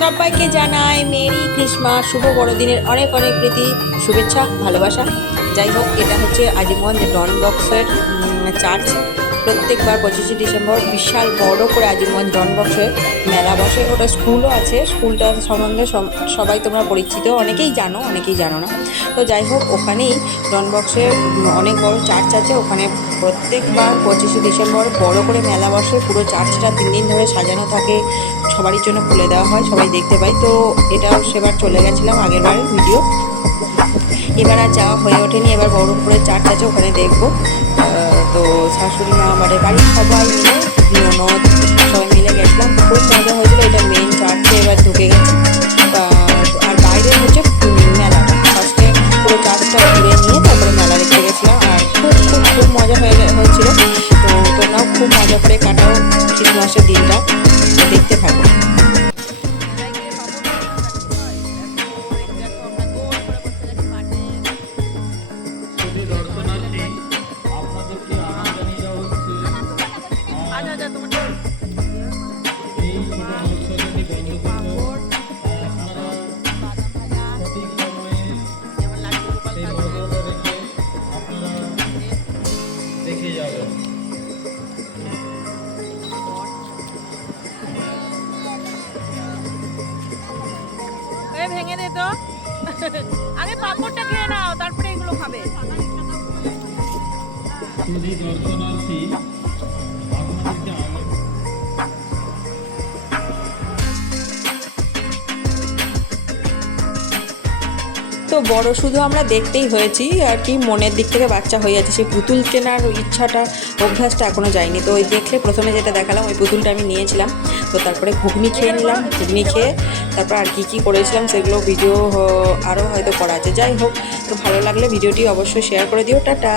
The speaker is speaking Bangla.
সবাইকে জানাই মেরি ক্রিসমাস, শুভ বড়দিনের অনেক অনেক প্রীতি, শুভেচ্ছা, ভালোবাসা। যাই হোক, এটা হচ্ছে আজিমগঞ্জ ডন বক্সের চার্চ। প্রত্যেকবার 25শে ডিসেম্বর বিশাল বড় করে আজিমগঞ্জ ডন বক্সের মেলা বসে। ওটা স্কুলও আছে, স্কুলটা সম্বন্ধে সবাই তোমরা পরিচিত, অনেকেই জানো অনেকেই জানো না। তো যাই হোক, ওখানেই ডন বক্সের অনেক বড় চার্চ আছে। ওখানে প্রত্যেকবার 25শে ডিসেম্বর বড় করে মেলা বসে। পুরো চার্চটা 3 দিন ধরে সাজানো থাকে, সবারই জন্য খুলে দেওয়া হয়, সবাই দেখতে পায়। তো এটাও সেবার চলে গেছিলাম, আগের বারের ভিডিও। এবার আর যাওয়া হয়ে ওঠেনি। এবার বহরমপুরের চার্চ আছে, ওখানে দেখবো। তো শাশুড়ি মা, আমাদের বাড়ির সবাই মিলে, ননদ সবাই মিলে গেছিলাম, খুব মজা হয়েছিল। এটা মেন চার্চে এবার ঢুকে গেছি। আর বাইরে হচ্ছে মেলাটা, ফার্স্টে পুরো চার্চটা ঘুরে নিয়ে তারপরে মেলা দেখতে গেছিলাম। আর খুব খুব খুব মজা হয়েছিল। তো তোমরাও খুব মজা করে কাটাও ক্রিসমাসের দিনটা, দেখতে থাকো। ভেঙে দে তো, আগে পাপড়টা খেয়ে নাও, তারপরে এগুলো খাবে। দর্শনার্থী আপনাদেরকে তো বড় শুধু আমরা দেখতেই হয়েছি আর কি, মনের দিক থেকে বাচ্চা হয়ে যাচ্ছে। সেই পুতুল কেনার ইচ্ছাটা, অভ্যাসটা এখনও যায়নি। তো ওই দেখলে প্রথমে যেটা দেখালাম, ওই পুতুলটা আমি নিয়েছিলাম। তো তারপরে ঘুগনি খেয়ে নিলাম, ঘুগনি খেয়ে তারপর আর কী করেছিলাম সেগুলো ভিডিও আরও হয়তো করা আছে। যাই হোক, তো ভালো লাগলে ভিডিওটি অবশ্যই শেয়ার করে দিও। টাটা।